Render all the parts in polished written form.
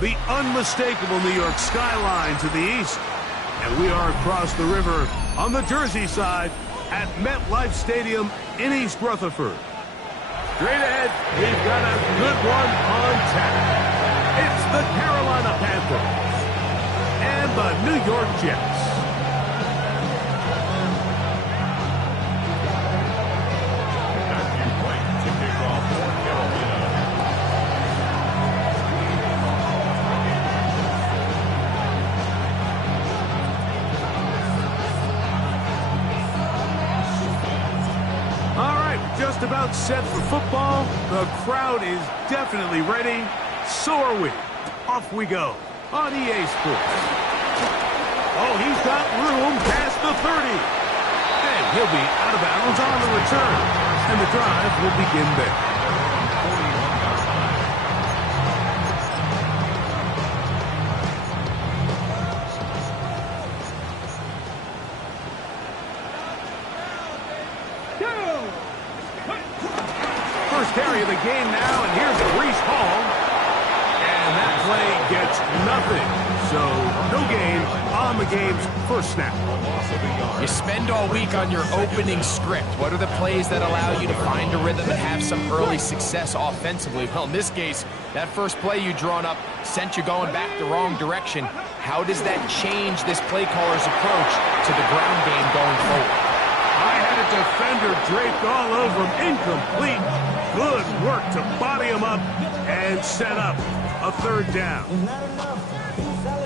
the unmistakable New York skyline to the east. And we are across the river on the Jersey side at MetLife Stadium in East Rutherford. Straight ahead, we've got a good one on tap. It's the Carolina Panthers and the New York Jets. Just about set for football. The crowd is definitely ready. So are we. Off we go on EA Sports. Oh, he's got room past the 30. And he'll be out of bounds on the return. And the drive will begin there. Carry of the game now, and here's Reese Hall. And that play gets nothing. So, no gain on the game's first snap. You spend all week on your opening script. What are the plays that allow you to find a rhythm and have some early success offensively? Well, in this case, that first play you drawn up sent you going back the wrong direction. How does that change this play caller's approach to the ground game going forward? I had a defender draped all over him, incomplete. Good work to body him up and set up a third down.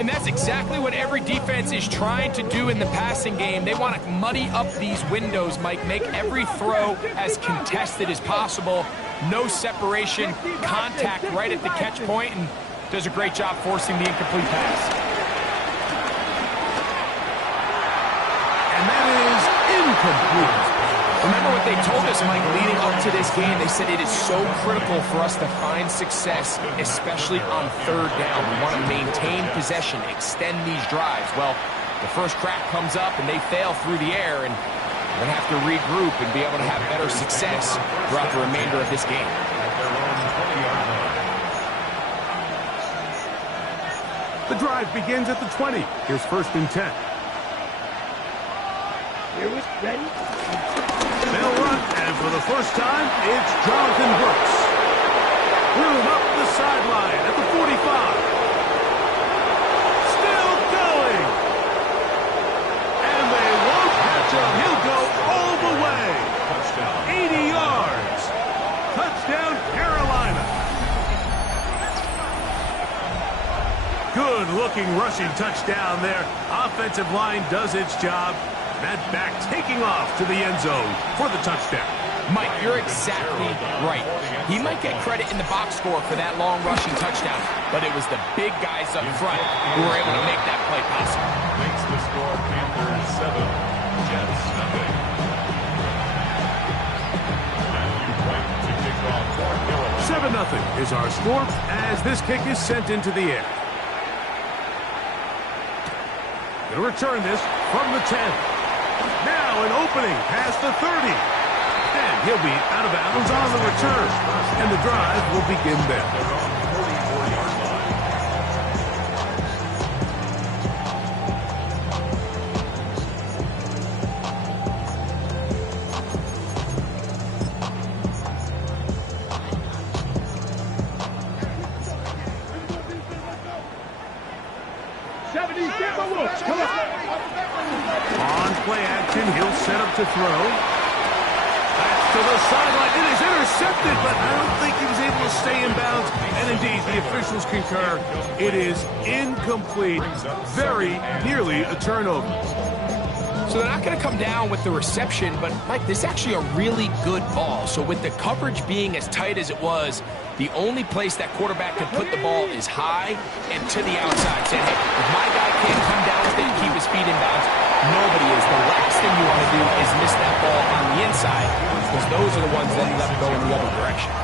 And that's exactly what every defense is trying to do in the passing game. They want to muddy up these windows, Mike, make every throw as contested as possible. No separation, contact right at the catch point, and does a great job forcing the incomplete pass. And that is incomplete. Remember what they told us, Mike, leading up to this game. They said it is so critical for us to find success, especially on third down. We want to maintain possession, extend these drives. Well, the first crack comes up and they fail through the air, and we're going to have to regroup and be able to have better success throughout the remainder of this game. The drive begins at the 20. Here's 1st and 10. Here we ready. They'll run, and for the first time, it's Jonathan Brooks. Room up the sideline at the 45. Still going. And they won't catch him. He'll go all the way. 80 yards. Touchdown, Carolina. Good-looking rushing touchdown there. Offensive line does its job. That back taking off to the end zone for the touchdown. Mike, you're exactly right. He might get credit in the box score for that long rushing touchdown, but it was the big guys up front who were able to make that play possible. Makes the score Panthers 7, Jets nothing. To kick off for Carolina. 7-0 is our score as this kick is sent into the air. They'll return this from the 10. Now an opening past the 30. And he'll be out of bounds on the return. And the drive will begin there. 70, get my looks, come on. On play action, he'll set up to throw. That's to the sideline. It is intercepted, but I don't think he was able to stay in bounds. And indeed, the officials concur. It is incomplete. Very nearly a turnover. So they're not going to come down with the reception, but, Mike, this is actually a really good ball. So with the coverage being as tight as it was, the only place that quarterback can put the ball is high and to the outside. Saying, hey, if my guy can't come down with it and keep his feet in bounds, nobody is. The last thing you want to do is miss that ball on the inside, because those are the ones that end up going the other direction.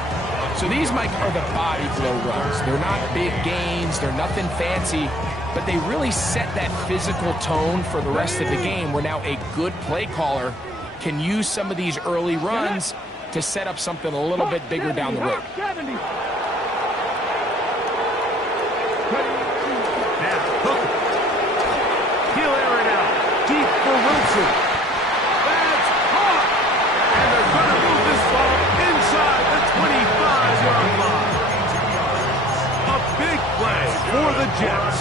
So these, Mike, are the body blow runs. They're not big gains. They're nothing fancy. But they really set that physical tone for the rest of the game, where now a good play caller can use some of these early runs to set up something a little bit bigger down the road. 70. Wilson. That's caught. And they're going to move this ball inside the 25-yard line. A big play for the Jets.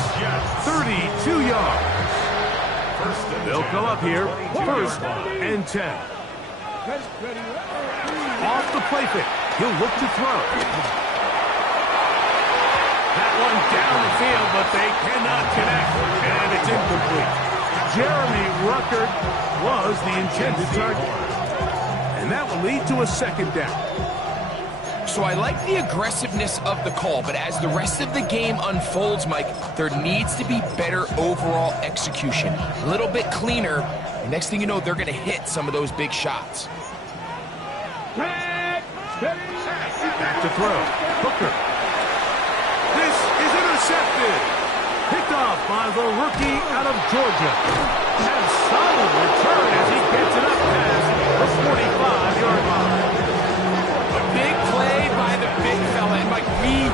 32 yards. They'll come up here, 1st and 10. Off the play fake. He'll look to throw. That one down the field, but they cannot connect, and it's incomplete. Jeremy Ruckert was the intended target, and that will lead to a 2nd down. So I like the aggressiveness of the call, but as the rest of the game unfolds, Mike, there needs to be better overall execution. A little bit cleaner, and next thing you know, they're going to hit some of those big shots. Back to throw. Hooker. This is intercepted. Picked off by the rookie out of Georgia. And solid return as he gets it up past the 45-yard line. A big play by the big fella, and Mike, we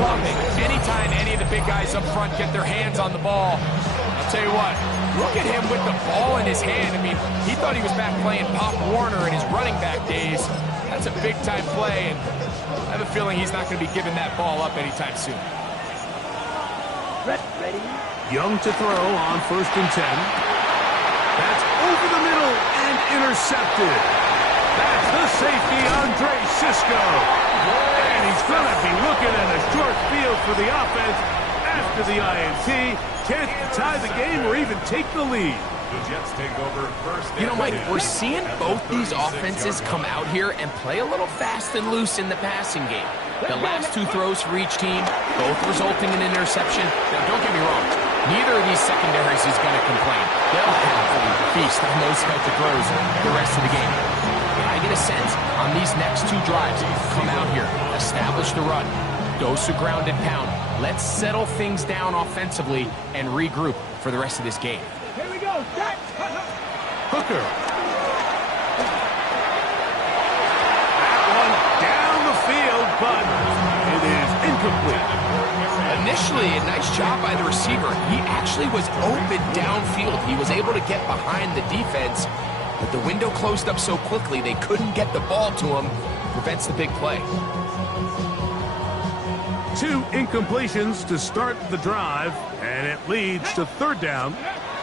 love it. Anytime any of the big guys up front get their hands on the ball, I'll tell you what, look at him with the ball in his hand. I mean, he thought he was back playing Pop Warner in his running back days. That's a big-time play, and I have a feeling he's not going to be giving that ball up anytime soon. Ready. Young to throw on 1st and 10. That's over the middle and intercepted. That's the safety, Andre Sisco. And he's going to be looking at a short field for the offense after the INT. Can't tie the game or even take the lead. The Jets take over 1st. You know, Mike, we're seeing both these offenses come out here and play a little fast and loose in the passing game. The last 2 throws for each team, both resulting in an interception. Now, don't get me wrong, neither of these secondaries is going to complain. They'll happily feast on those types of throws the rest of the game. But I get a sense on these next 2 drives, come out here, establish the run, dose of ground and pound. Let's settle things down offensively and regroup for the rest of this game. Here we go. Hooker. That one down the field, but it is incomplete. Initially, a nice job by the receiver. He actually was open downfield. He was able to get behind the defense, but the window closed up so quickly they couldn't get the ball to him. Prevents the big play. 2 incompletions to start the drive, and it leads to 3rd down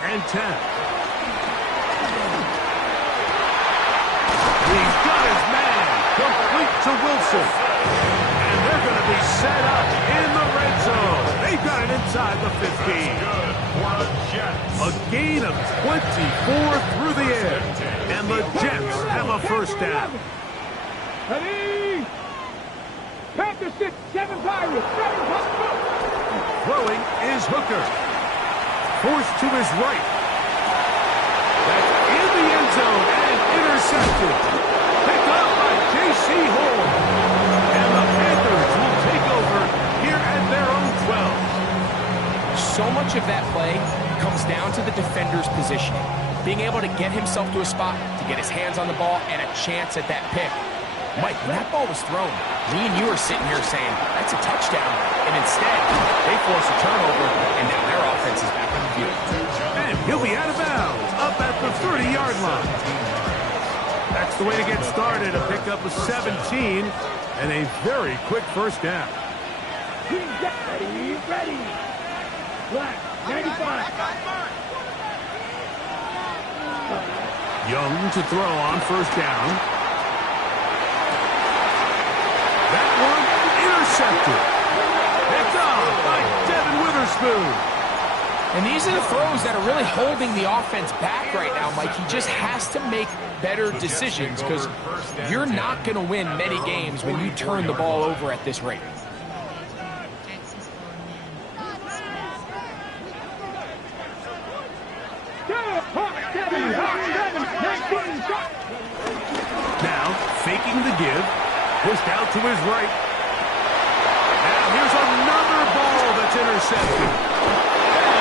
and 10. He's got his man complete to Wilson. And they're going to be set up in the red zone. They've got it inside the 15. A gain of 24 through the air. And the Jets have a 1st down. Ready. Panther 6, 7 Pirates. Throwing is Hooker. Forced to his right. That's in the end zone and intercepted. Picked up by J.C. Horn. And the Panthers will take over here at their own 12. So much of that play comes down to the defender's positioning. Being able to get himself to a spot, to get his hands on the ball, and a chance at that pick. Mike, when that ball was thrown, me and you are sitting here saying, that's a touchdown. And instead, they force a turnover, and now their offense is back on the field. And he'll be out of bounds, up at the 30-yard line. That's the way to get started, a pickup of 17, and a very quick 1st down. Ready. Black, 95. Young to throw on 1st down. That one intercepted. Picked off by Devin Witherspoon. And these are the throws that are really holding the offense back right now, Mike. He just has to make better decisions because you're not going to win many games when you turn the ball over at this rate. Now, faking the give, pushed out to his right. And here's another ball that's intercepted.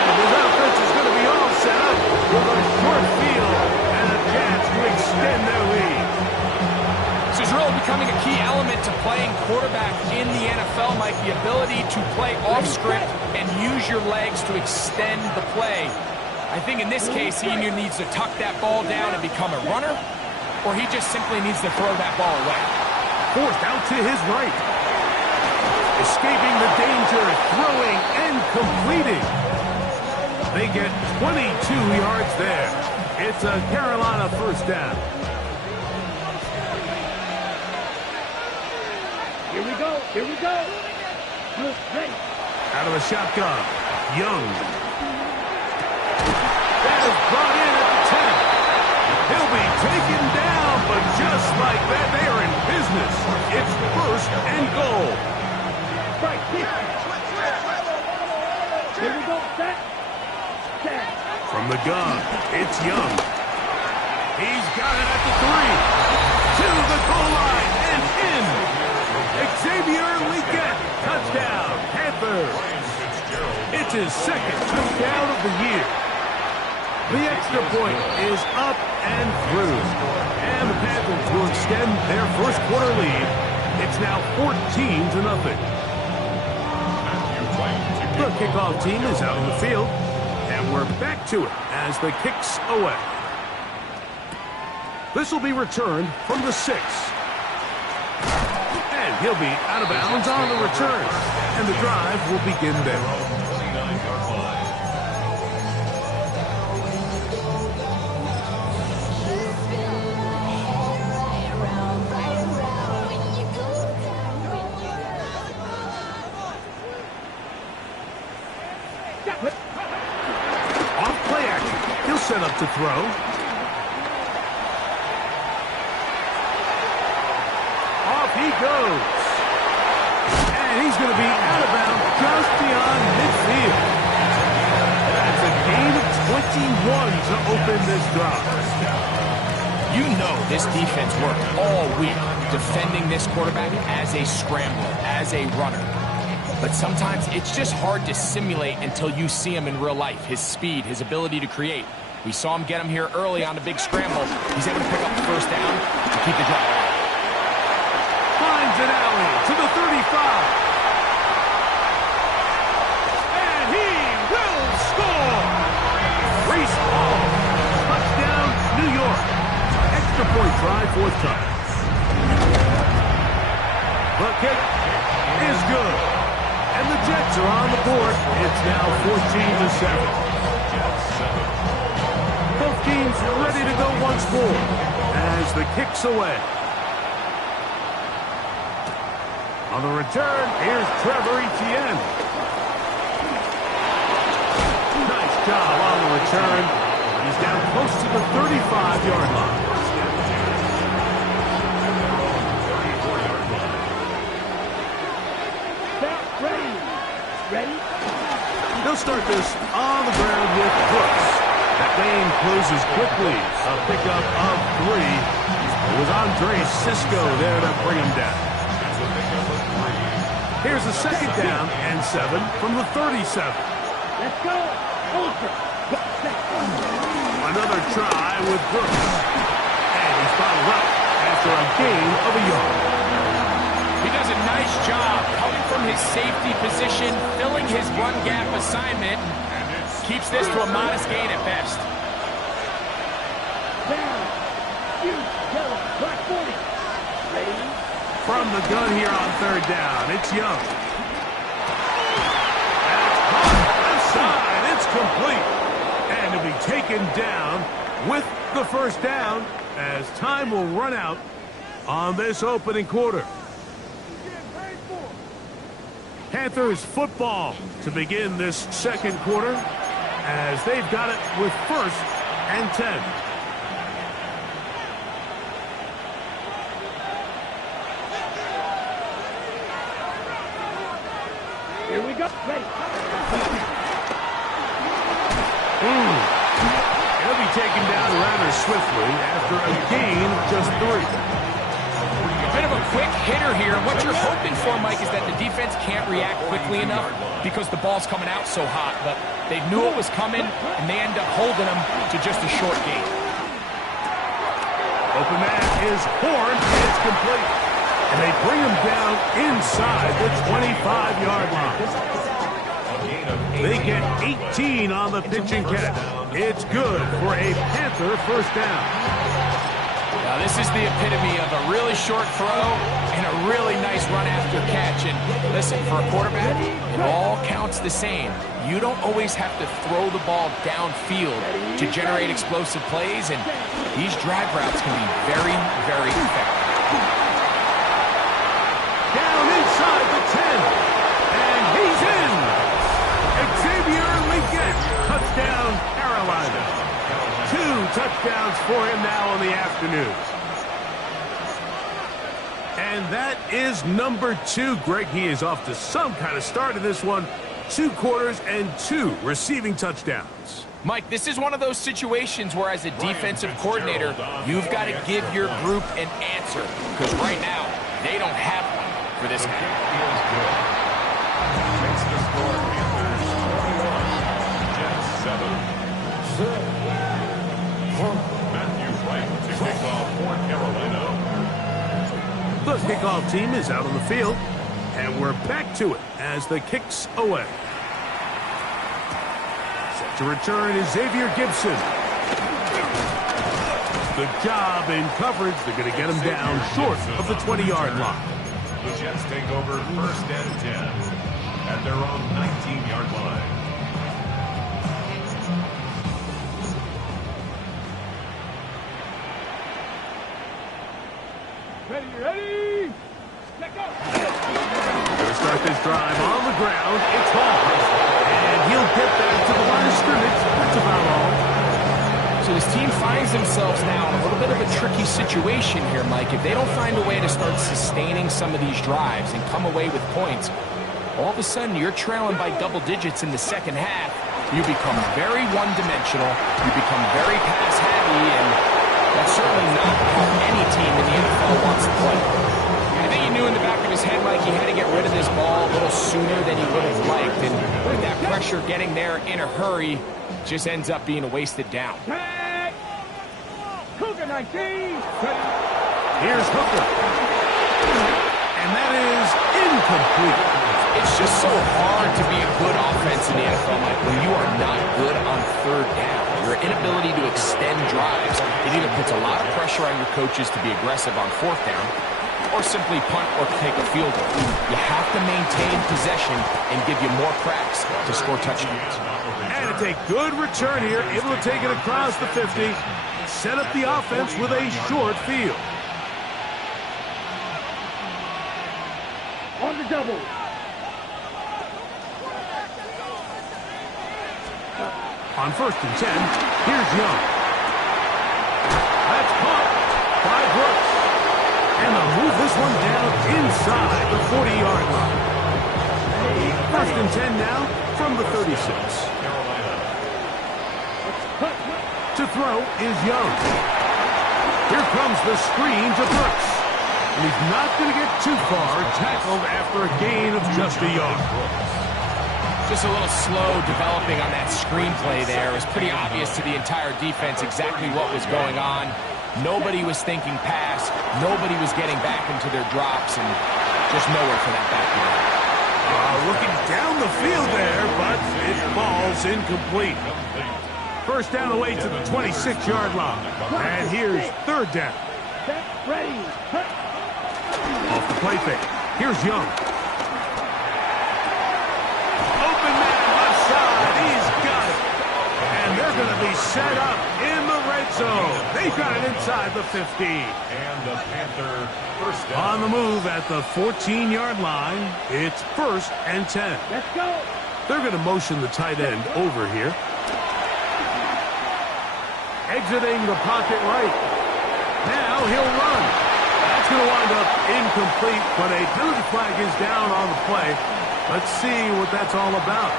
And his offense is going to be all set up with a short field and a chance to extend their lead. This is really becoming a key element to playing quarterback in the NFL, Mike. The ability to play off script and use your legs to extend the play. I think in this case, he either needs to tuck that ball down and become a runner, or he just simply needs to throw that ball away. Forced out to his right. Escaping the danger, throwing and completing. They get 22 yards there. It's a Carolina first down. Here we go. Here we go. Good, ready. Out of the shotgun. Young. That is brought in at the 10. He'll be taken down, but just like that, they are in business. It's first and goal. Right, here. Here we go. Set. Set. From the gun, it's Young. He's got it at the 3. To the goal line and in. Xavier Legette, touchdown, Panthers. It's his second touchdown of the year. The extra point is up and through. And the Panthers will extend their first quarter lead. It's now 14-0. The kickoff team is out on the field. And we're back to it as the kick's away. This will be returned from the 6. And he'll be out of bounds on the return. And the drive will begin there. Off play action. He'll set up to throw. Off he goes. And he's going to be out of bounds just beyond midfield. That's a gain of 21 to open this drive. You know this defense worked all week defending this quarterback as a scrambler, as a runner. But sometimes it's just hard to simulate until you see him in real life. His speed, his ability to create. We saw him get him here early on the big scramble. He's able to pick up the first down to keep the drive. Finds an alley to the 35. And he will score. Reese Hall. Touchdown, New York. Extra point try, fourth time. The kick is good. And the Jets are on the board. It's now 14-7. Both teams ready to go once more as the kick's away. On the return, here's Trevor Etienne. Nice job on the return. He's down close to the 35-yard line. Ready? They'll start this on the ground with Brooks. That lane closes quickly. A pickup of 3. It was Andre Cisco there to bring him down. Here's a second down and 7 from the 37. Let's go. Ultra. Another try with Brooks. And he's followed up after a gain of a yard. He does a nice job coming from his safety position, filling his run gap assignment. Keeps this to a modest gain at best. Down. Huge. Yellow. Black 40. Ready? From the gun here on third down, it's Young. That's caught outside. It's complete. And to be taken down with the first down as time will run out on this opening quarter. Panthers football to begin this second quarter as they've got it with first and 10. Here we go. Ready. He'll be taken down rather swiftly after a gain of just 3. Bit of a quick hitter here. What you're hoping for, Mike, is that the defense can't react quickly enough because the ball's coming out so hot. But they knew it was coming, and they end up holding them to just a short gain. Open man is Horn. It's complete. And they bring him down inside the 25-yard line. They get 18 on the pitch and catch. It's good for a Panther first down. Now, this is the epitome of a really short throw and a really nice run after catch. And listen, for a quarterback, it all counts the same. You don't always have to throw the ball downfield to generate explosive plays, and these drag routes can be very, very effective. Down inside the 10, and he's in. Xavier Legette, touchdown, Carolina. 2 touchdowns for him now on the afternoon. And that is number 2. Greg, he is off to some kind of start in this one. 2 quarters and 2 receiving touchdowns. Mike, this is one of those situations where as a defensive coordinator, you've got to give your group an answer. Because right now, they don't have one for this guy. Makes the score Panthers 21, Jets 7. Matthew Wright to kick off for Carolina. The kickoff team is out on the field, and we're back to it as the kick's away. Set to return is Xavier Gibson. Good job in coverage. They're going to get him down short of the 20-yard line. The Jets take over first and 10 at their own 19-yard line. Ready? Let go. Going to start this drive on the ground. It's Hall. And he'll get back to the line of scrimmage. That's about all. So this team finds themselves now in a little bit of a tricky situation here, Mike. If they don't find a way to start sustaining some of these drives and come away with points, all of a sudden you're trailing by double digits in the second half. You become very one-dimensional. You become very pass-heavy, and that's certainly not how any team in the NFL wants to play. I think he knew in the back of his head, Mike, he had to get rid of this ball a little sooner than he would have liked. And with that pressure getting there in a hurry, just ends up being a wasted down. Tag. Cougar 19. Here's Hooker. And that is incomplete. It's just so hard to be a good offense in the NFL, Mike, when you are not good on third down. Your inability to extend drives, it either puts a lot of pressure on your coaches to be aggressive on fourth down or simply punt or take a field goal. You have to maintain possession and give you more cracks to score touchdowns. And it's a good return here, able to take it across the 50, set up the offense with a short field. On the double. On first and 10, here's Young. That's caught by Brooks. And they'll move this one down inside the 40-yard line. First and 10 now from the 36. To throw is Young. Here comes the screen to Brooks. And he's not going to get too far, tackled after a gain of just a yard. Just a little slow developing on that screenplay there. It was pretty obvious to the entire defense exactly what was going on. Nobody was thinking pass. Nobody was getting back into their drops, and just nowhere for that back to go. Looking down the field there, but it falls incomplete. First down away to the 26-yard line. And here's third down. Set, ready. Off the play fake. Here's Young. Open man left side. He's got it. And they're going to be set up in the red zone. They've got it inside the 50. And the Panther first down. On the move at the 14-yard line. It's first and 10. Let's go. They're going to motion the tight end over here. Exiting the pocket right. Now he'll run. That's going to wind up incomplete, but a penalty flag is down on the play. Let's see what that's all about.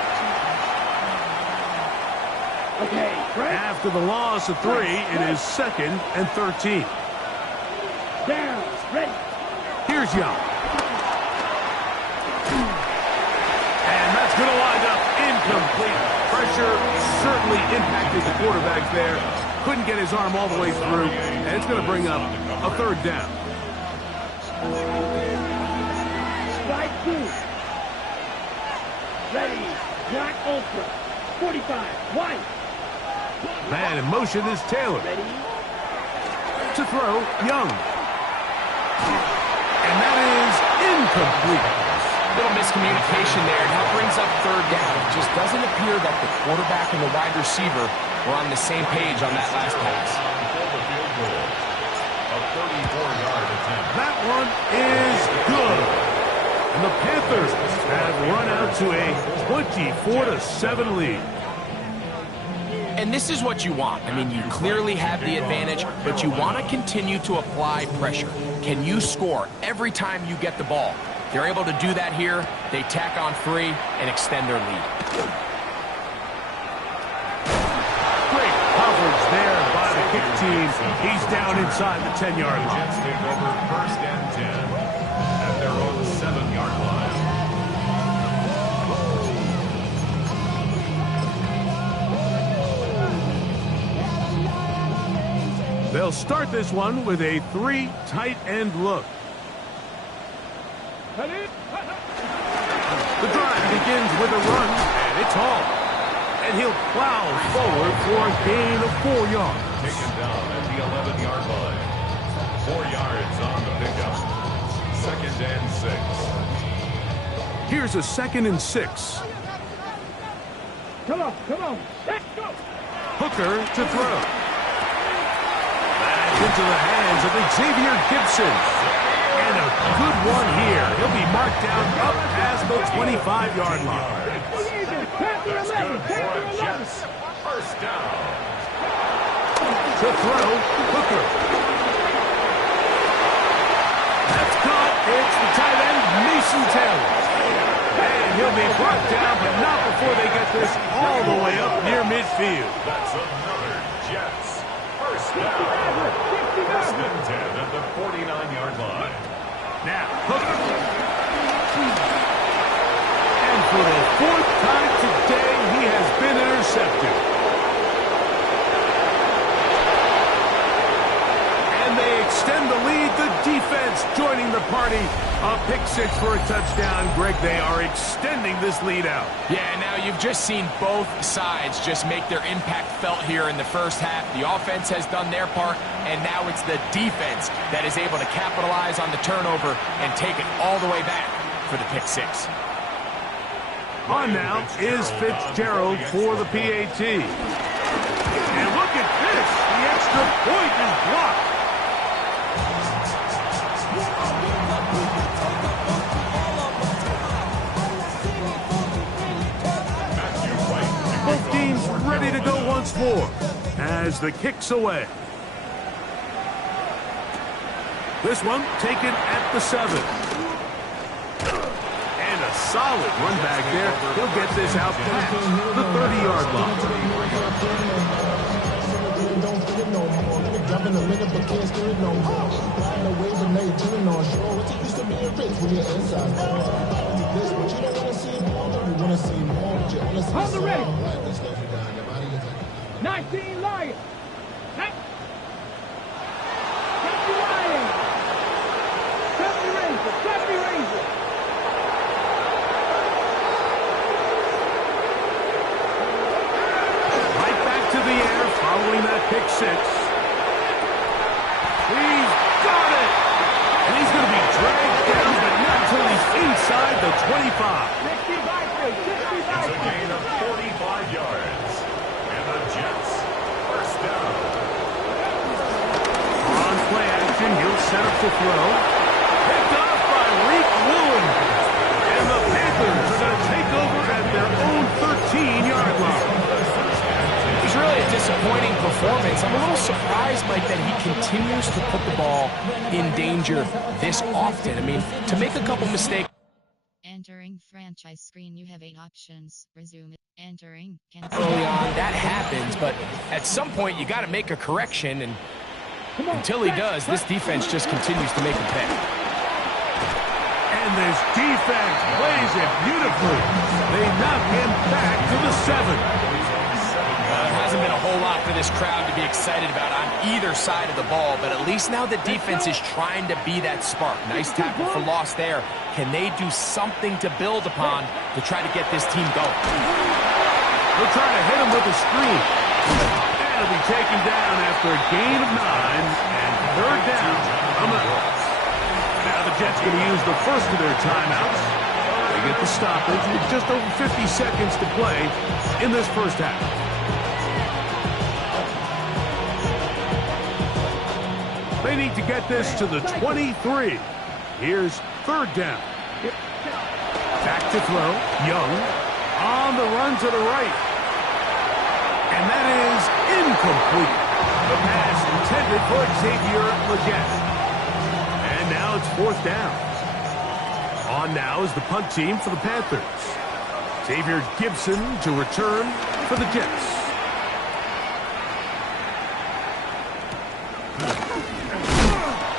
Okay, Frank. After the loss of 3, it is second and 13. Down, ready. Here's Young. And that's going to wind up incomplete. Pressure certainly impacted the quarterback there. Couldn't get his arm all the way through, and it's going to bring up a third down. Strike 2. Ready. Black Ultra. 45. White. Man in motion is Taylor. To throw, Young. And that is incomplete. Little miscommunication there, and that brings up third down. It just doesn't appear that the quarterback and the wide receiver were on the same page on that last pass. A 34-yard attempt. That one is good. And the Panthers have run out to a 24-7 lead. And this is what you want. I mean, you clearly have the advantage, but you want to continue to apply pressure. Can you score every time you get the ball? They're able to do that here. They tack on 3 and extend their lead. Great coverage there by the kick team. He's down inside the 10-yard line. Jets take over first and 10 at their own 7-yard line. They'll start this one with a 3 tight end look. The drive begins with a run, and it's Hall. And he'll plow forward for a gain of 4 yards. Taken down at the 11-yard line. 4 yards on the pickup. 2nd and 6. Here's a 2nd and 6. Come on, let's go. Hooker to throw. Back into the hands of Xavier Gibson. And a good one here. He'll be marked down up past the 25-yard line. That's good for a Jets. First down. To throw, Hooker. That's caught. It's the tight end, Mason Taylor. And he'll be brought down, but not before they get this all the way up near midfield. That's another Jets. First down. First and 10 at the 49-yard line. Now, Hooker. And for the 4th time today, he has been intercepted. And they extend the lead. The defense joining the party. A pick 6 for a touchdown. Greg, they are extending this lead out. Yeah, now you've just seen both sides just make their impact felt here in the first half. The offense has done their part, and now it's the defense that is able to capitalize on the turnover and take it all the way back for the pick 6. On now is Fitzgerald for the PAT. And look at this. The extra point is blocked. Both teams ready to go once more as the kick's away. This one taken at the 7. And a solid run back there. He'll get this out past the 30-yard line. Hold the ready. 19 Lions. Right back to the air following that pick 6. He's got it! And he's going to be dragged down, but not until he's inside the 25. It's a gain of 45 yards. And the Jets, first down. On play action, he'll set up to throw. Picked off by Reek Woolen. And the Panthers are going to take over at their own 13-yard line. It was really a disappointing performance. I'm a little surprised, Mike, that he continues to put the ball in danger this often. I mean, to make a couple mistakes. Entering franchise screen, you have 8 options. Resume. Entering. Early on, that happens, but at some point, you got to make a correction, and until he does, this defense just continues to make him pay. And this defense plays it beautifully. They knock him back to the 7. There hasn't been a whole lot for this crowd to be excited about on either side of the ball, but at least now the defense is trying to be that spark. Nice tackle for loss there. Can they do something to build upon to try to get this team going? They'll try to hit him with a screen. And he'll be taken down after a gain of 9 and third down. Now the Jets going to use the first of their timeouts. They get the stoppage with just over 50 seconds to play in this first half. They need to get this to the 23. Here's third down. Back to throw. Young on the run to the right. And that is incomplete. The pass intended for Xavier Legette. And now it's fourth down. On now is the punt team for the Panthers. Xavier Gibson to return for the Jets.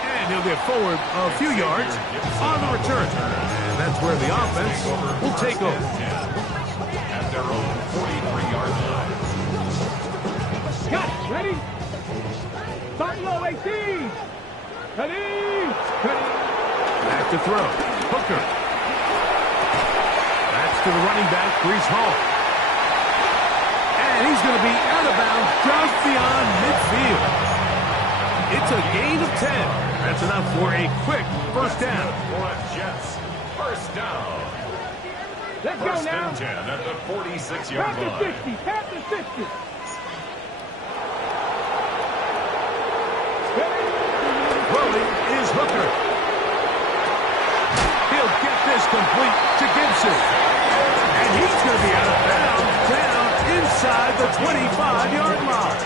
And he'll get forward a few yards on the return. And that's where the offense will take over. At their own 43-yard line. Got it. Ready? Start low, 18. Ready? Back to throw. Hooker. That's to the running back, Breece Hall. And he's going to be out of bounds just beyond midfield. It's a gain of 10. That's enough for a quick first down. For Jets, first down. Let's go First now. and 10 at the 46-yard Past the line. 60. Past the 60. Rolling is Hooker. He'll get this complete to Gibson. And he's going to be out of bounds down inside the 25-yard line.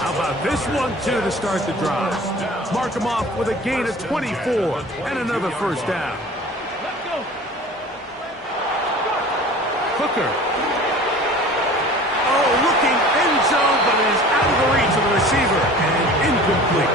How about this 1-2 to start the drive? Mark him off with a gain of 24 and another first down. Let's go. Hooker. Oh, looking end zone, but it is out of the reach of the receiver and incomplete.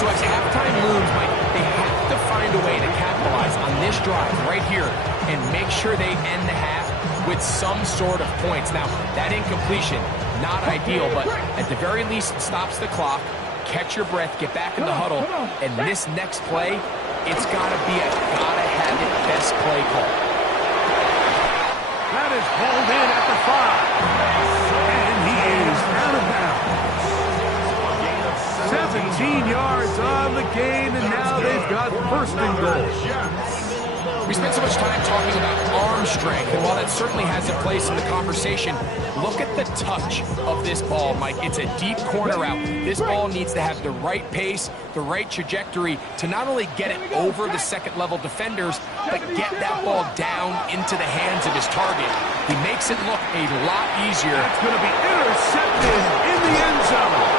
So as halftime looms, Mike, they have to find a way to capitalize on this drive right here and make sure they end the half with some sort of points. Now, that incompletion, not ideal, but at the very least, it stops the clock. Catch your breath, get back in the huddle, and this next play, it's got to be a gotta-have-it best play call. That is hauled in at the 5. And he is out of bounds. 17 yards on the gain, and now they've got first and goal. We spent so much time talking about arm strength, and while that certainly has a place in the conversation, look at the touch of this ball, Mike. It's a deep corner route. This ball needs to have the right pace, the right trajectory to not only get it over the second-level defenders, but get that ball down into the hands of his target. He makes it look a lot easier. That's going to be intercepted in the end zone.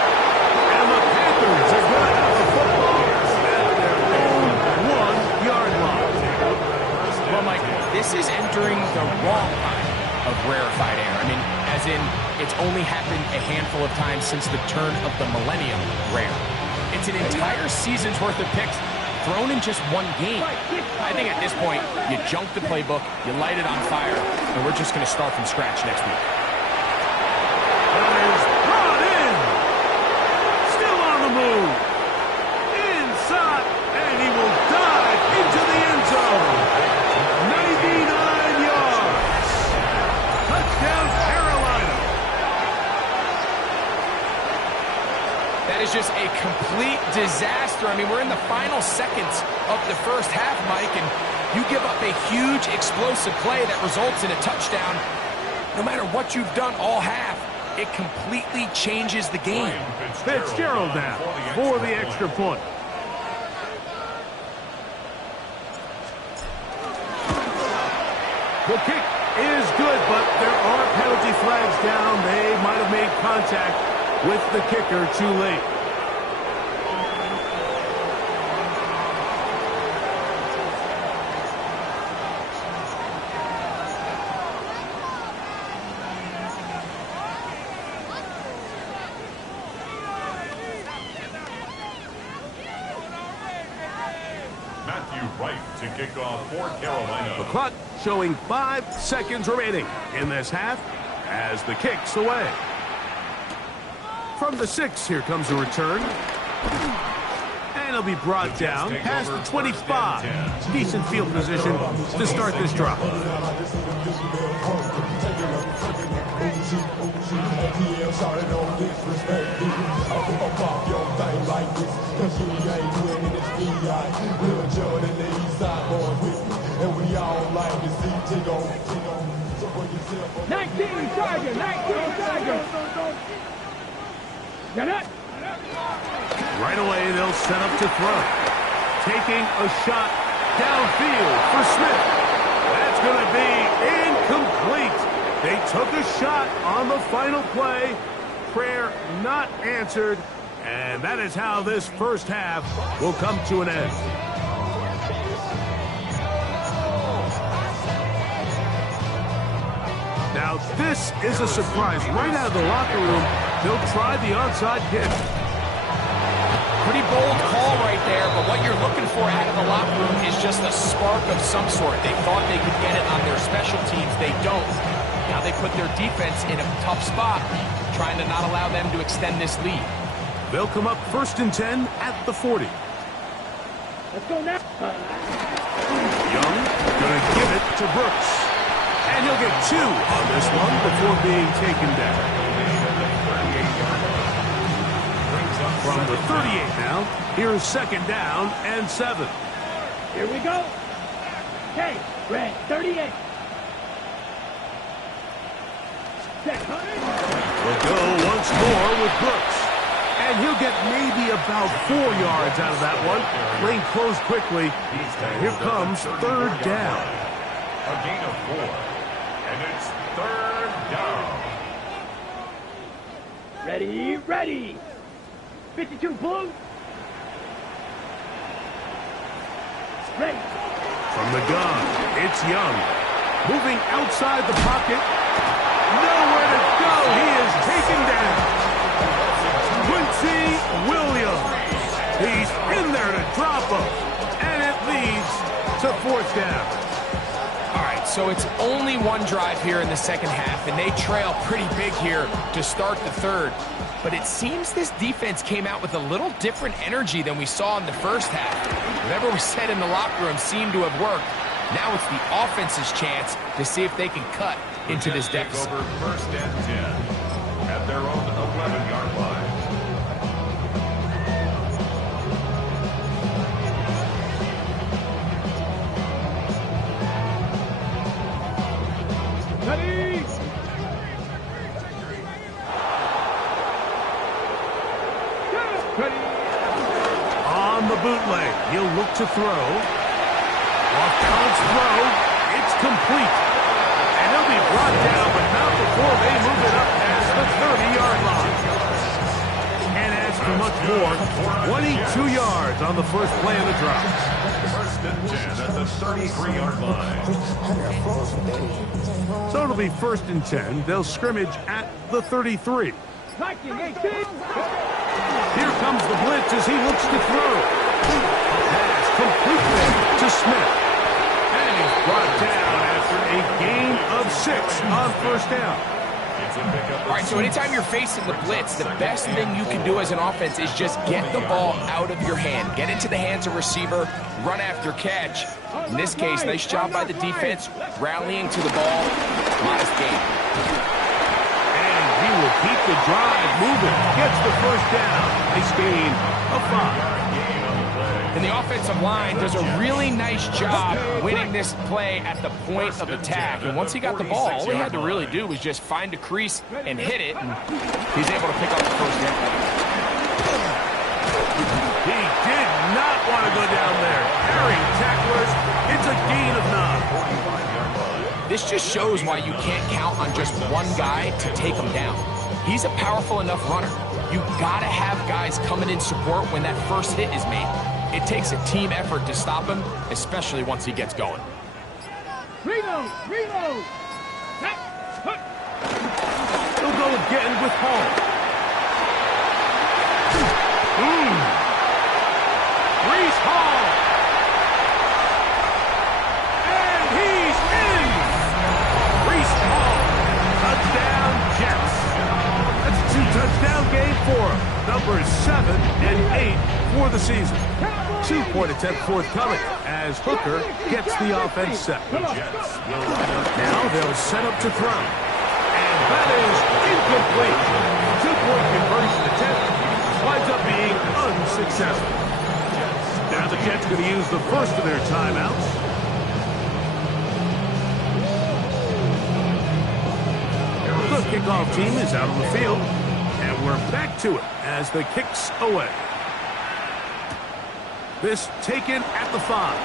And the Panthers are going to have the football at their own 1-yard line. Well, Mike, this is entering the wrong kind of rarefied air. I mean, as in, it's only happened a handful of times since the turn of the millennium rare. It's an entire season's worth of picks thrown in just one game. I think at this point, you junk the playbook, you light it on fire, and we're just going to start from scratch next week. That is brought in. Still on the move. Inside, and he will dive into the end zone. 99 yards. Touchdown, Carolina. That is just a complete disaster. I mean, we're in the final seconds of the first half, Mike, and you give up a huge explosive play that results in a touchdown. No matter what you've done all half, it completely changes the game. Fitzgerald now for the extra point. The kick is good, but there are penalty flags down. They might have made contact with the kicker too late. To kick off for Carolina. The clock showing 5 seconds remaining in this half as the kick's away. From the 6, here comes a return. And he'll be brought down past the 25. Decent field position to start this drive. ATL started on disrespect. I'll fuck off your thing like this, cause you ain't winning this fiat. Real Jordan, the East Side boys with me, and we all like to see Tigo. So put yourself on 19 Tiger, 19 Tiger. Get it? Right away, they'll set up to throw. Taking a shot downfield for Smith. That's going to be incomplete. They took a shot on the final play. Prayer not answered. And that is how this first half will come to an end. Now, this is a surprise. Right out of the locker room, they'll try the onside kick. Pretty bold call right there, but what you're looking for out of the locker room is just a spark of some sort. They thought they could get it on their special teams. They don't. Now they put their defense in a tough spot, trying to not allow them to extend this lead. They'll come up 1st and 10 at the 40. Let's go now. Young going to give it to Brooks. And he'll get 2 on this one before being taken down. From the 38 now, here's 2nd down and 7. Here we go. Okay, red, 38. We'll go once more with Brooks. And he'll get maybe about 4 yards out of that one. Lane closed quickly. And here comes 3rd down. A gain of 4. And it's 3rd down. Ready, ready. 52 blue. Ready. From the gun, it's Young. Moving outside the pocket. Nowhere to go. He is taken down. Quincy Williams. He's in there to drop him. And it leads to 4th down. All right, so it's only one drive here in the second half, and they trail pretty big here to start the 3rd. But it seems this defense came out with a little different energy than we saw in the first half. Whatever was said in the locker room seemed to have worked. Now it's the offense's chance to see if they can cut into this deficit. Over 1st and 10 at their own 11-yard line. Ready. On the bootleg, he'll look to throw. Off-balance throw. It's complete. And he'll be brought down, but not before they move it up past the 30-yard line. And as for much more, 22 yards on the first play of the drop. 1st and 10 at the 33-yard line. So it'll be 1st and 10. They'll scrimmage at the 33. Liking 18. Here comes the blitz as he looks to throw. Pass completely to Smith. And he's brought down after a gain of 6 on 1st down. All right, so anytime you're facing the blitz, the best thing you can do as an offense is just get the ball out of your hand. Get into the hands of receiver, run after catch. In this case, nice job by the defense, rallying to the ball. Modest gain. And he will keep the drive moving. Gets the 1st down. Nice gain of 5. And the offensive line does a really nice job winning this play at the point of attack. And once he got the ball, all he had to really do was just find a crease and hit it. And he's able to pick up the 1st down. He did not want to go down there. Carrying tacklers. It's a gain of 9. This just shows why you can't count on just one guy to take him down. He's a powerful enough runner. You gotta have guys coming in support when that first hit is made. It takes a team effort to stop him, especially once he gets going. Reload, reload. He'll go again with Hall. Brees Hall. And he's in. Brees Hall. Touchdown Jets. That's a 2-touchdown game for him. Numbers 7 and 8 for the season. 2-point attempt forthcoming as Hooker gets the offense set. Now they'll set up to throw. And That is incomplete. 2-point conversion attempt winds up being unsuccessful. Now the Jets going to use the first of their timeouts. The kickoff team is out on the field, and we're back to it as the kick's away. This taken at the 5.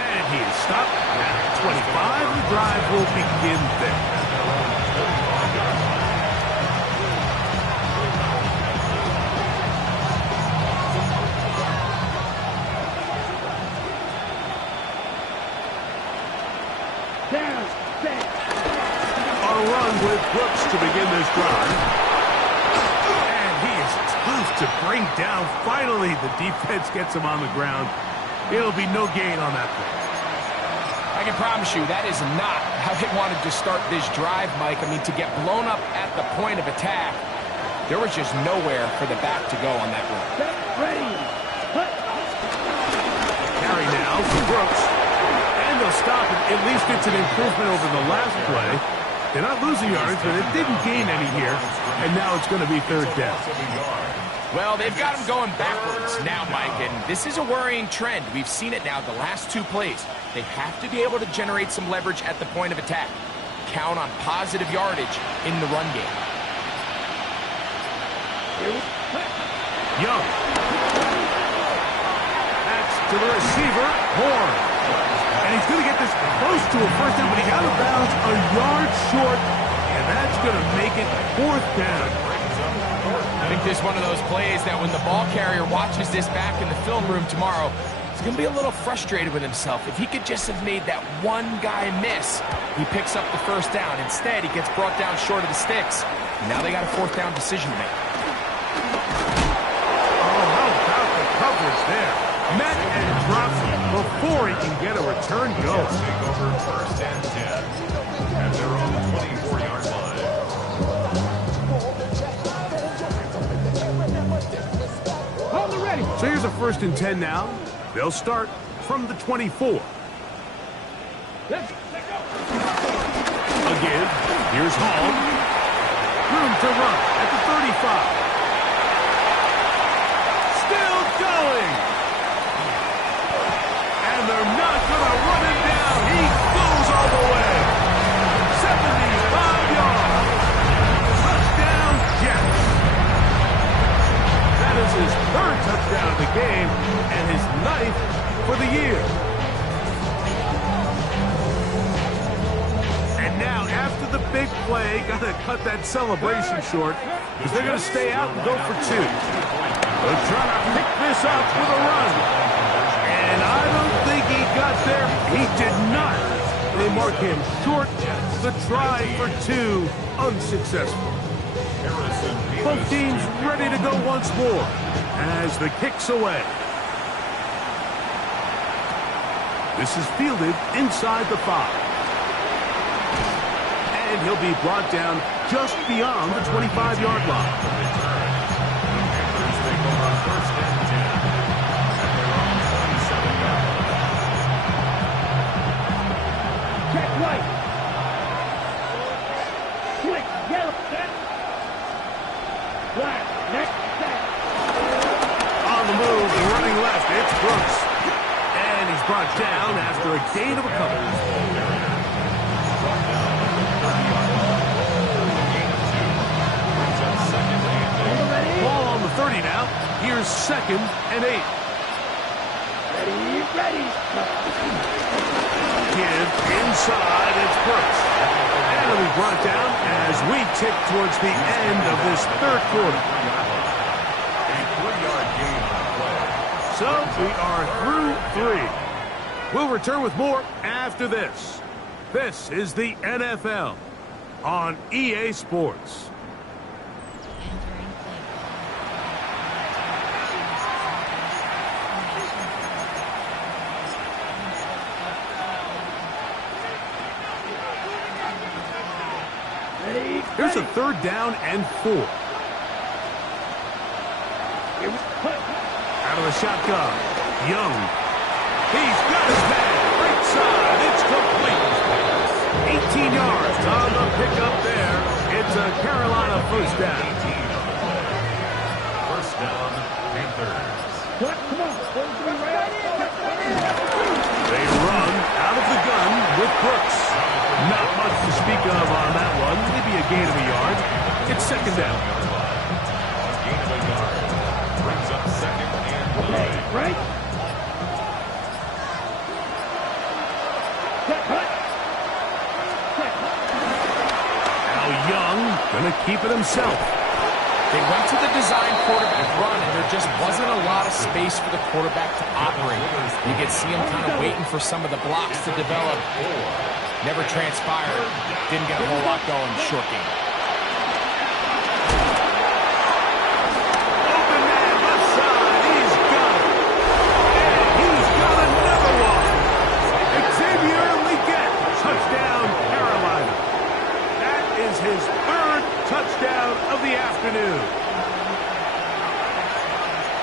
And he is stopped at 25. The drive will begin there. A run with Brooks to begin this drive. And he is tough to bring down. Finally, the defense gets him on the ground. It'll be no gain on that play. I can promise you that is not how they wanted to start this drive, Mike. I mean, to get blown up at the point of attack, there was just nowhere for the back to go on that run. Ready. Carry now for Brooks. And they'll stop it. At least it's an improvement over the last play. They're not losing yards, but it didn't gain any here. And now it's going to be third down. Well, they've got him going backwards now, Mike, and this is a worrying trend. We've seen it now the last 2 plays. They have to be able to generate some leverage at the point of attack. Count on positive yardage in the run game. Young. That's to the receiver, Horn. And he's going to get this close to a first down, but he's out of bounds a yard short, and that's going to make it fourth down. I think this is one of those plays that when the ball carrier watches this back in the film room tomorrow, he's going to be a little frustrated with himself. If he could just have made that one guy miss, he picks up the first down. Instead, he gets brought down short of the sticks. Now they got a fourth down decision to make. Oh, how about the coverage there? Met and drops before he can get a return going. Take over first and 10 at their own 24-yard line. So here's a first and 10 now. They'll start from the 24. Again, here's Hall. Room to run at the 35. Still going. And they're not going to run him down. He goes all the way. 75 yards. Touchdown, Jets. That is his third touchdown of the game and his 9th for the year. And now, after the big play, got to cut that celebration short because they're going to stay out and go for 2. They're trying to pick this up with a run. And I don't think he got there. He did not. They mark him short. The try for 2 unsuccessful. Both teams ready to go once more as the kick's away. This is fielded inside the 5. And he'll be brought down just beyond the 25-yard line. Check right. Quick, yellow, set. Black, next, set. On the move, running left, it's Brooks. And he's brought down after a gain of a couple. Ball on the 30 now. Here's 2nd and 8. Ready. Give inside, it's Brooks. And he'll be brought down as we tick towards the end of this third quarter. So we are through 3. We'll return with more after this. This is the NFL on EA Sports. Entering play. Here's a 3rd down and 4. Out of the shotgun. Young. He's got his man. Right side. It's complete. 18 yards on the pickup It's a Carolina first down. First down, Panthers. Come on. They run out of the gun with Brooks. Not much to speak of on that one. Maybe a gain of a yard. It's second down. Gain of a yard. Brings up second and 9. Right? Now Young gonna keep it himself. They went to the design quarterback run, and there just wasn't a lot of space for the quarterback to operate. You could see him kind of waiting for some of the blocks to develop. Never transpired. Didn't get a whole lot going. Short game. Open man left side. He's got it. And he's got another one. Xavier Leggett. Touchdown, Carolina. That is his third touchdown of the afternoon.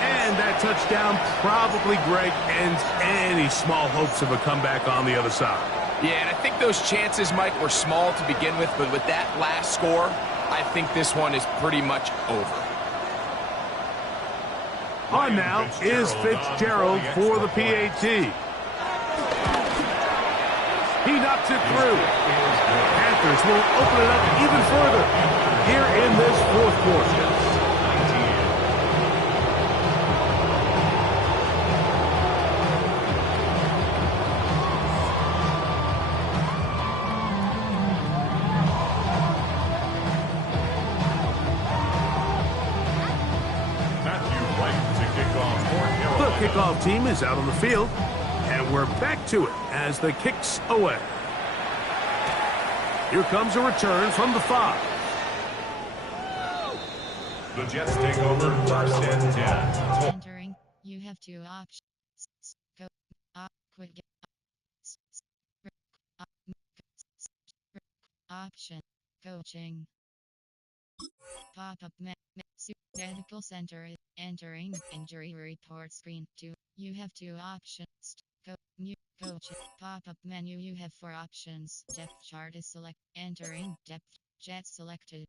And that touchdown probably, Greg, ends any small hopes of a comeback on the other side. Yeah, and I think those chances, Mike, were small to begin with, but with that last score, I think this one is pretty much over. On now is Fitzgerald for the PAT. He knocks it through. Panthers will open it up even further here in this fourth quarter. The kickoff team is out on the field, and we're back to it as the kick's away. Here comes a return from the 5. The Jets take over first and 10. Entering, you have 2 options. Go, quit, option, coaching. Pop-up medical center. Entering injury report screen 2. You have 2 options. Go, mute, coaching. Pop-up menu. You have 4 options. Depth chart is select. Entering depth. Jet selected.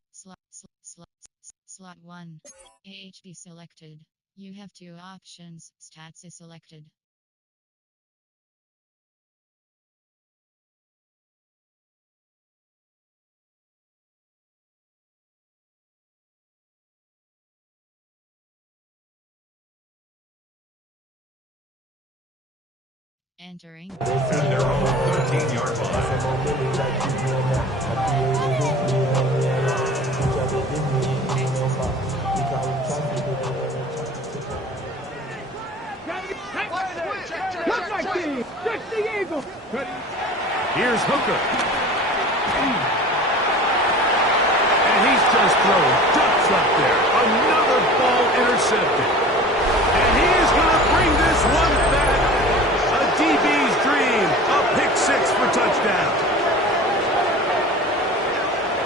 Slot 1. AHP selected. You have 2 options. Stats is selected. Entering. At their own 13-yard Here's Hooker. And he's just throwing ducks up there. Another ball intercepted. And he is going to bring this one back. A DB's dream. A pick 6 for touchdown.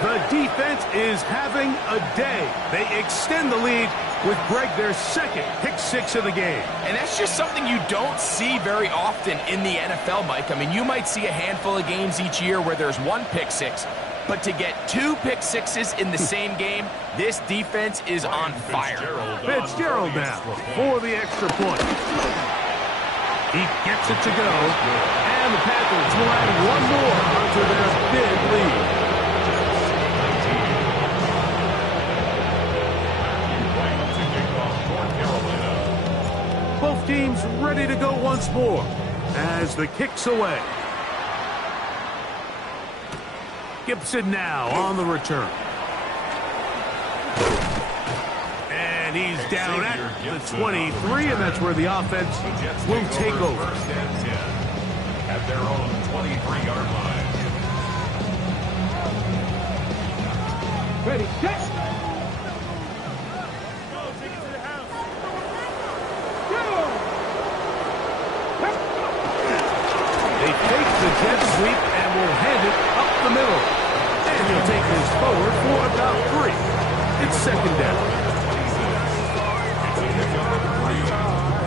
The defense is having a day. They extend the lead with Greg their second pick 6 of the game. And that's just something you don't see very often in the NFL, Mike. I mean, you might see a handful of games each year where there's 1 pick 6, but to get 2 pick 6s in the same game, this defense is on fire. Fitzgerald now for the extra point. He gets it to go, and the Panthers will add 1 more onto their big lead. Both teams ready to go once more as the kick's away. Gibson now on the return. And he's down at the 23, and that's where the offense will take over. First and 10 at their own 23-yard line. Ready, set. They fake the jet sweep and will hand it up the middle. And he'll take this forward for about 3. It's second down. It's a pickup of 3.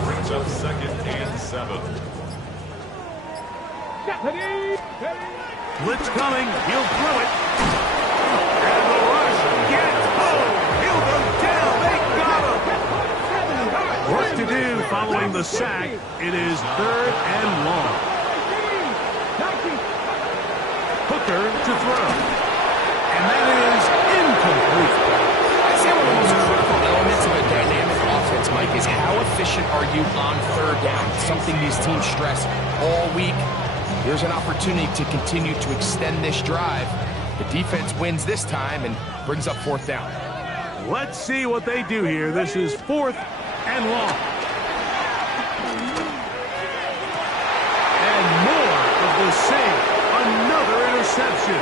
Brings up second and 7. Blitz coming. He'll throw it. And the rush Gets home. He'll go down. They got him. Work to do following the sack. It is 3rd and long. Hooker to throw. And that is incomplete. I'd say one of the most critical elements of a dynamic offense, Mike, is how efficient are you on 3rd down? Something these teams stress all week. Here's an opportunity to continue to extend this drive. The defense wins this time and brings up 4th down. Let's see what they do here. This is 4th and long. And more of the same. Another interception.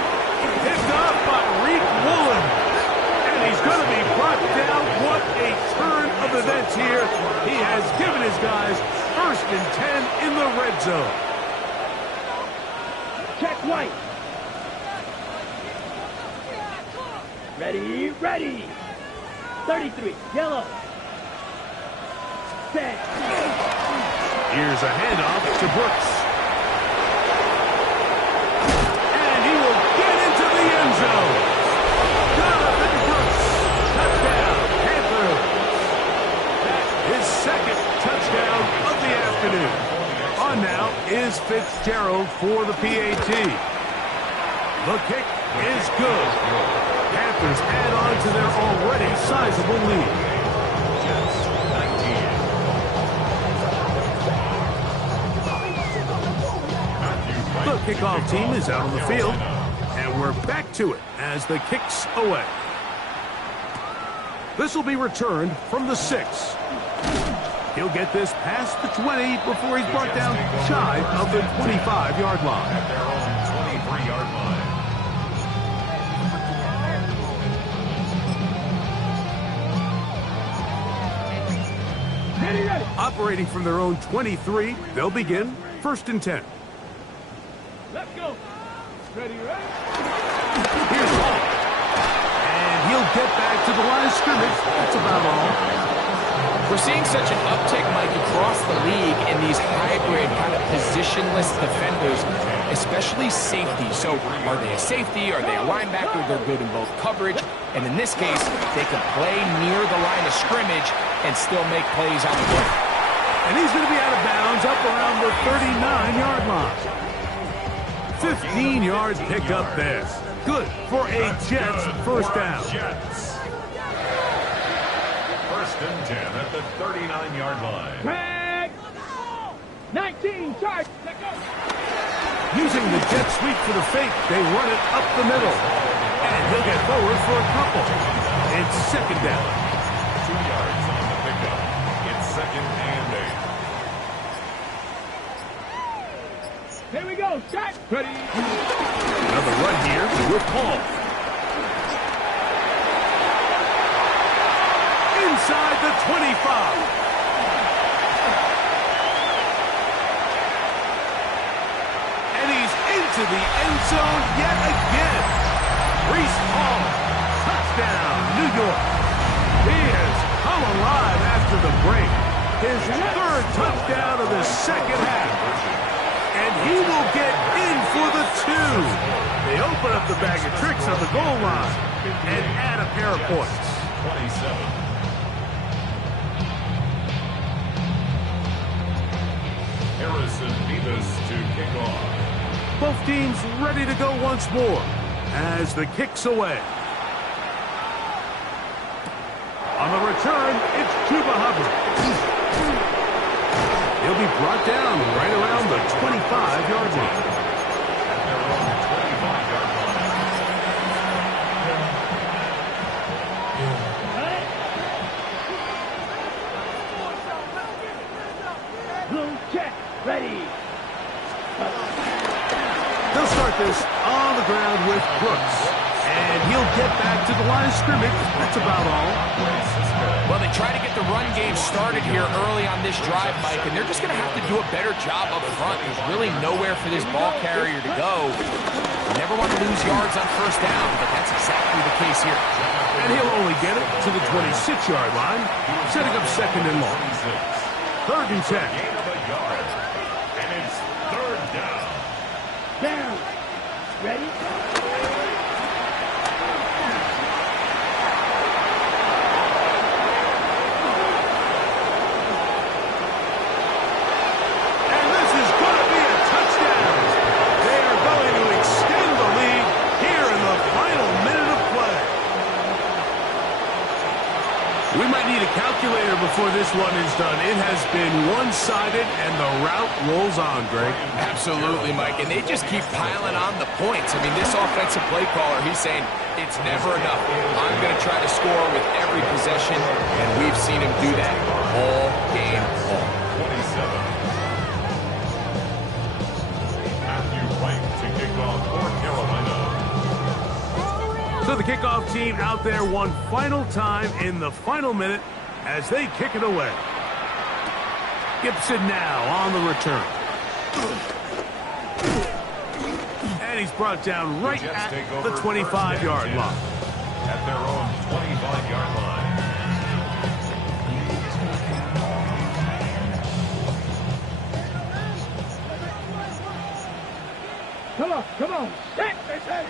Picked up by Reek Woolen. And he's going to be brought down. What a turn of events here. He has given his guys 1st and 10 in the red zone. Check white. Ready, ready. 33, yellow. Set. Here's a handoff to Brooks. And he will get into the end zone. Jonathan Brooks. Touchdown, Panthers. His 2nd touchdown of the afternoon. On now is Fitzgerald for the PAT. The kick is good. Panthers add on to their already sizable lead. The kickoff team is out on the field, and we're back to it as the kick's away. This will be returned from the 6. He'll get this past the 20 before he's brought down shy of the 25-yard line. At their own 23-yard line. Ready, ready. Operating from their own 23, they'll begin 1st and 10. Let's go. Ready, ready. Here's Hall. And he'll get back to the line of scrimmage. That's about all. We're seeing such an uptick, Mike, across the league in these hybrid kind of positionless defenders, especially safety. So are they a safety? Are they a linebacker? They're good in both coverage. And in this case, they can play near the line of scrimmage and still make plays on the play. And he's going to be out of bounds up around the 39-yard line. 15 yards pick up there. Good for a Jets 1st down. Jets. 1st and 10 at the 39-yard line. Tag. 19, charge. Let go. Using the jet sweep for the fake, they run it up the middle. And he'll get forward for a couple. It's 2nd down. 2 yards on the pickup. It's 2nd and 8. Here we go. Start. Ready. Another run here with Paul. Inside the 25. And he's into the end zone yet again. Reese Hall. Touchdown, New York. He has come alive after the break. His 3rd touchdown of the 2nd half. And he will get in for the 2. They open up the bag of tricks on the goal line and add a pair of points. 27. Harrison Beavis to kick off. Both teams ready to go once more as the kick's away. On the return, it's Chuba Hubbard. He'll be brought down right around the 25-yard line. At their own 25-yard line. Blue check. Ready. They'll start this on the ground with Brooks. And he'll get back to the line of scrimmage. That's about all. Well, they try to get the run game started here early on this drive, Mike, and they're just going to have to do a better job up front. There's really nowhere for this ball carrier to go. You never want to lose yards on 1st down, but that's exactly the case here. And he'll only get it to the 26-yard line, setting up 2nd and long. 3rd and 10. Gain of a yard. And it's 3rd down. Down. Ready. before this one is done. It has been one-sided, and the route rolls on, Greg. Absolutely, Mike, and they just keep piling on the points. I mean, this offensive play caller, he's saying, it's never enough. I'm going to try to score with every possession, and we've seen him do that all game long. 27. Matthew White to kick off for Carolina. So the kickoff team out there one final time in the final minute as they kick it away. Gibson now on the return. And he's brought down right at the 25-yard line. At their own 25-yard line. Come on. Set.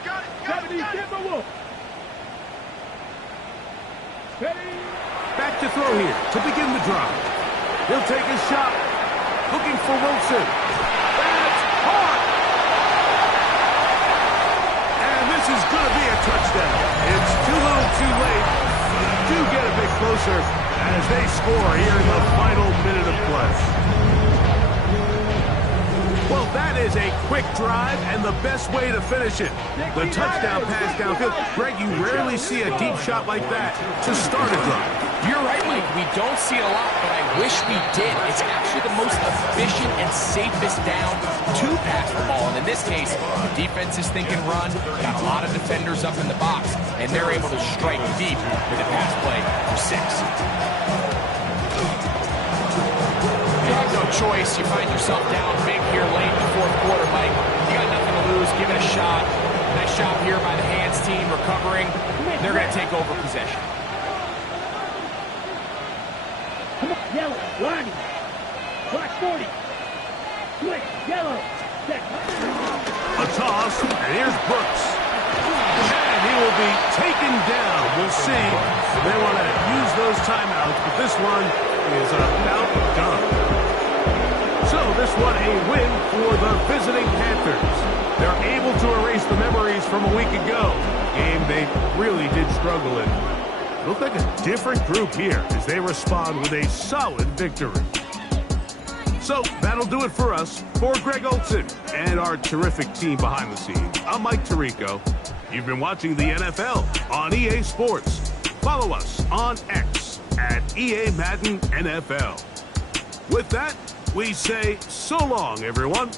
Got it. 70, Timberwolf. Steady. Back to throw here to begin the drive. He'll take a shot. Looking for Wilson. That's hard. And this is going to be a touchdown. It's too little too late. Do get a bit closer as they score here in the final minute of play. Well, that is a quick drive and the best way to finish it. The touchdown pass downfield. Greg, you rarely see a deep shot like that to start a drive. You're right, Mike. We don't see it a lot, but I wish we did. It's actually the most efficient and safest down to pass the ball. And in this case, the defense is thinking run, got a lot of defenders up in the box, and they're able to strike deep with a pass play for 6. You have no choice. You find yourself down big here late in the fourth quarter, Mike. You got nothing to lose. Give it a shot. Nice job here by the hands team recovering. They're going to take over possession. Come on, yellow, Lonnie. Black 40. Switch, yellow. Set. A toss, and here's Brooks. And he will be taken down. We'll see. They want to use those timeouts, but this one is about done. So this one a win for the visiting Panthers. They're able to erase the memories from a week ago. Game they really did struggle in. Look like a different group here as they respond with a solid victory. So that'll do it for us. For Greg Olson and our terrific team behind the scenes, I'm Mike Tirico. You've been watching the NFL on EA Sports. Follow us on X at EA Madden NFL. With that, we say so long, everyone.